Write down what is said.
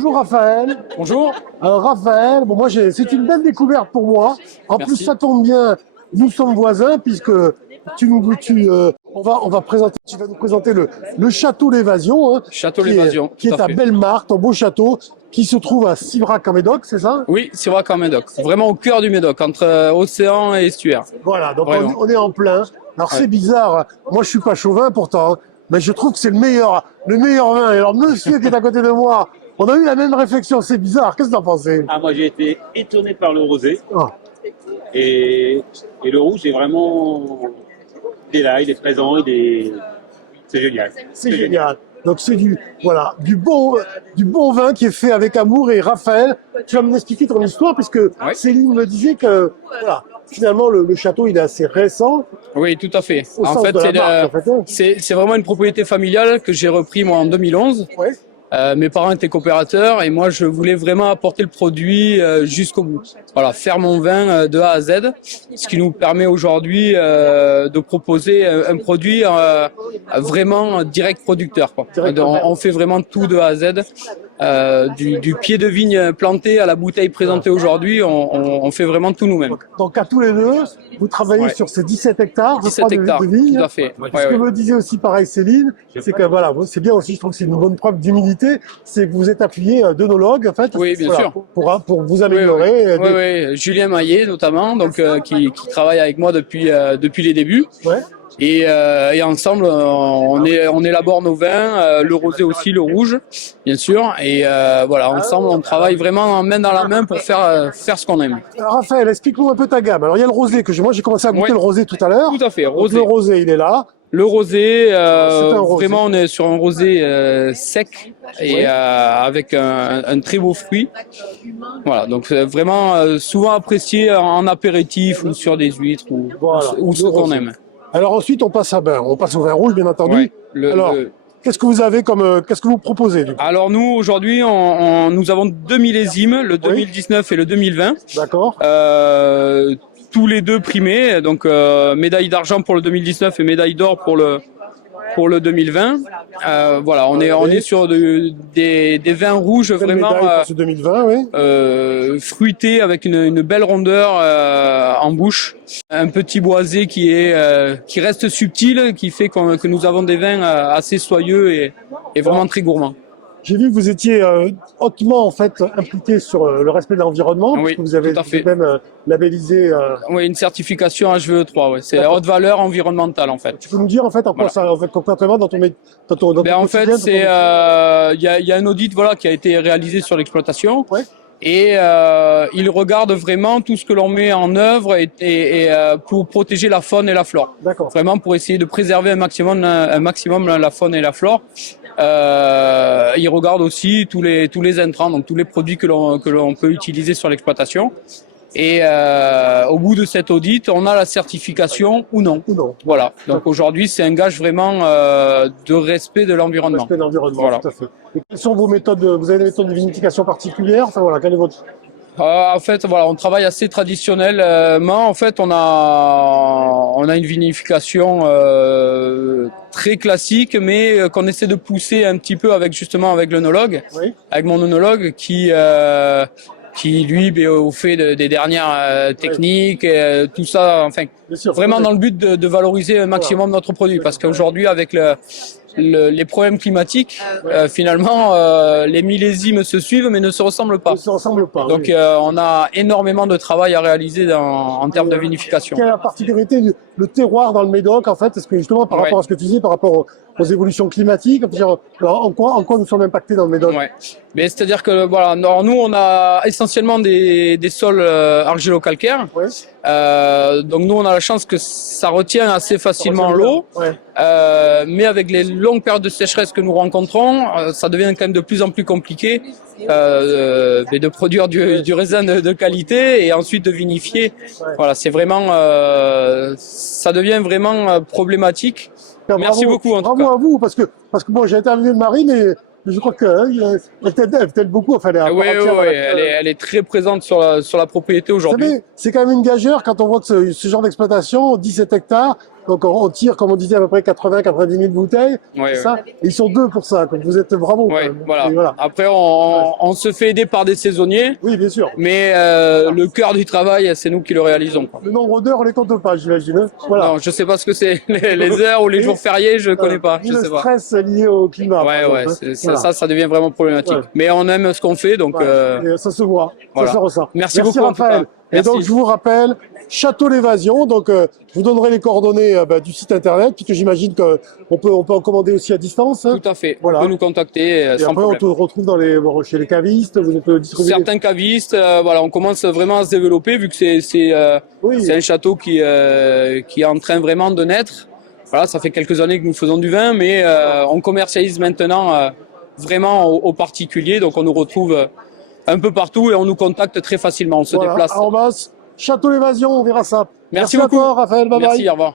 Bonjour Raphaël. Bonjour. Alors Raphaël, bon, moi c'est une belle découverte pour moi. En Merci. plus ça tombe bien, nous sommes voisins puisque on va présenter, tu vas nous présenter le château l'Évasion, hein, Château l'Évasion, qui tout est à ta fait. belle marque, ton beau château, qui se trouve à Sivrac en Médoc, c'est ça? Oui, Sivrac en Médoc. Vraiment au cœur du Médoc, entre océan et estuaire. Voilà, donc Vraiment. on est en plein. Alors Ouais. c'est bizarre, moi je suis pas chauvin pourtant, hein, mais je trouve que c'est le meilleur vin. Et alors monsieur qui est à côté de moi, on a eu la même réflexion, c'est bizarre, qu'est-ce que t'en pensais? Ah, moi j'ai été étonné par le rosé Ah, et le rouge est vraiment il est là, il est présent, c'est génial. c'est génial. Donc c'est du bon vin qui est fait avec amour. Et Raphaël, tu vas m'expliquer ton histoire puisque Céline me disait que voilà, finalement le château il est assez récent. Oui, tout à fait. Au En sens fait, de la marque, en fait, hein. c'est vraiment une propriété familiale que j'ai repris moi en 2011. Ouais. Mes parents étaient coopérateurs et moi je voulais vraiment apporter le produit jusqu'au bout. Voilà, faire mon vin de A à Z, ce qui nous permet aujourd'hui de proposer un produit vraiment direct producteur, quoi. On fait vraiment tout de A à Z. Du pied de vigne planté à la bouteille présentée aujourd'hui, on fait vraiment tout nous-mêmes. Donc à tous les deux, vous travaillez Ouais. sur ces 17 hectares, je 17 crois, hectares, de vigne. tout à fait. Ce que me disait aussi pareil Céline, c'est que voilà, c'est bien aussi, je trouve que c'est une bonne preuve d'humilité, c'est que vous êtes appuyé d'œnologues en fait, Oui, bien sûr. pour vous améliorer. Oui. Julien Maillet notamment, donc qui travaille avec moi depuis les débuts. Ouais. Et ensemble, on élabore nos vins, le rosé aussi, le rouge, bien sûr. Et voilà, ensemble, on travaille vraiment main dans la main pour faire ce qu'on aime. Alors, Raphaël, explique-nous un peu ta gamme. Alors il y a le rosé que moi j'ai commencé à goûter Ouais. le rosé tout à l'heure. Tout à fait, Donc, rosé. le rosé il est là. Le rosé, C'est un rosé. vraiment, on est sur un rosé sec et avec un très beau fruit. Voilà, donc vraiment souvent apprécié en apéritif ou sur des huîtres ou ce le qu'on rosé. aime. Alors ensuite on passe au vin rouge bien entendu. Ouais, Alors qu'est-ce que vous avez qu'est-ce que vous proposez du coup? Alors nous aujourd'hui nous avons deux millésimes, le 2019 et le 2020. D'accord. Tous les deux primés, donc médaille d'argent pour le 2019 et médaille d'or pour le 2020. Voilà, on est sur des vins rouges Quelle vraiment médaille pour ce 2020, oui. fruités avec une belle rondeur en bouche, un petit boisé qui reste subtil, qui fait que nous avons des vins assez soyeux et vraiment très gourmands. J'ai vu que vous étiez hautement en fait impliqué sur le respect de l'environnement, Oui, puisque vous avez tout à fait. même labellisé. Oui, une certification HVE3, ouais. C'est haute valeur environnementale en fait. Tu peux nous dire en fait en quoi ça, en fait, concrètement dans ton En fait, c'est il y a un audit qui a été réalisé sur l'exploitation. Ouais. Et il regarde vraiment tout ce que l'on met en œuvre et pour protéger la faune et la flore. D'accord. Vraiment pour essayer de préserver un maximum la faune et la flore. Il regarde aussi tous les intrants, donc tous les produits que l'on peut utiliser sur l'exploitation. Et au bout de cet audit, on a la certification ou non. Ou non. Voilà. Donc aujourd'hui, c'est un gage vraiment de respect de l'environnement. Respect de l'environnement, Voilà. tout à fait. Et quelles sont vos méthodes vous avez des méthodes de vinification particulières? Enfin voilà, quelle est votre... En fait, voilà, on travaille assez traditionnellement. En fait, on a une vinification très classique, mais qu'on essaie de pousser un petit peu avec l'œnologue, Oui. avec mon œnologue qui lui au fait des dernières techniques, et, tout ça. Enfin, Bien sûr. vraiment dans le but de valoriser un maximum notre produit, parce qu'aujourd'hui, avec les problèmes climatiques, finalement, les millésimes se suivent mais ne se ressemblent pas. Ils ne se ressemblent pas. Donc oui. on a énormément de travail à réaliser en termes de vinification. Quelle est la particularité le terroir dans le Médoc en fait? Est-ce que justement par rapport à ce que tu dis, par rapport aux évolutions climatiques, en quoi nous sommes impactés dans le Médoc? Ouais. Mais c'est-à-dire que voilà, nous on a essentiellement des sols argilo-calcaires. Ouais. Donc nous on a la chance que ça retient assez facilement l'eau. Ouais. Mais avec les longues périodes de sécheresse que nous rencontrons, ça devient quand même de plus en plus compliqué de produire du raisin de qualité et ensuite de vinifier. Ouais. Voilà, c'est vraiment, ça devient vraiment problématique. Merci beaucoup en tout cas. Bravo à vous parce que bon, j'ai interviewé Marie, mais je crois qu'elle t'aide beaucoup. Enfin, Oui, elle est très présente sur la propriété Vous aujourd'hui. savez, c'est quand même une gageure quand on voit que ce genre d'exploitation, 17 hectares, Donc on tire, comme on disait, à peu près 80-90 000 bouteilles. Ouais, C'est ça. Et ils sont 2 pour ça. Donc vous êtes bravo. quand Ouais, même. voilà. Et voilà. Après, on se fait aider par des saisonniers, Oui, bien sûr. mais le cœur du travail, c'est nous qui le réalisons, quoi. Le nombre d'heures, on les compte pas, j'imagine. Hein. Voilà. Non, je sais pas ce que c'est les heures ou les Et- jours fériés, je connais pas, Ni je le sais pas. stress lié au climat. Ouais, par ouais, exemple, hein. c'est- Voilà. ça devient vraiment problématique. Ouais. Mais on aime ce qu'on fait, donc Ouais. Et ça se voit, voilà. ça se ressent. Merci beaucoup, en tout Raphaël. cas. Et Merci. donc je vous rappelle, Château l'Évasion. Donc je vous donnerai les coordonnées du site internet, puisque j'imagine qu'on peut en commander aussi à distance. Hein. Tout à fait. Voilà. On peut nous contacter Et sans après on problème. te retrouve chez les cavistes, vous êtes distribué. Certains cavistes, voilà, on commence vraiment à se développer vu que Oui. c'est un château qui est en train vraiment de naître. Voilà, ça fait quelques années que nous faisons du vin, mais on commercialise maintenant vraiment aux particuliers, donc on nous retrouve un peu partout et on nous contacte très facilement, on se Voilà, déplace. à Ambas, Château l'Évasion, on verra ça. Merci à beaucoup. toi, Raphaël, bye bye. Merci, au revoir.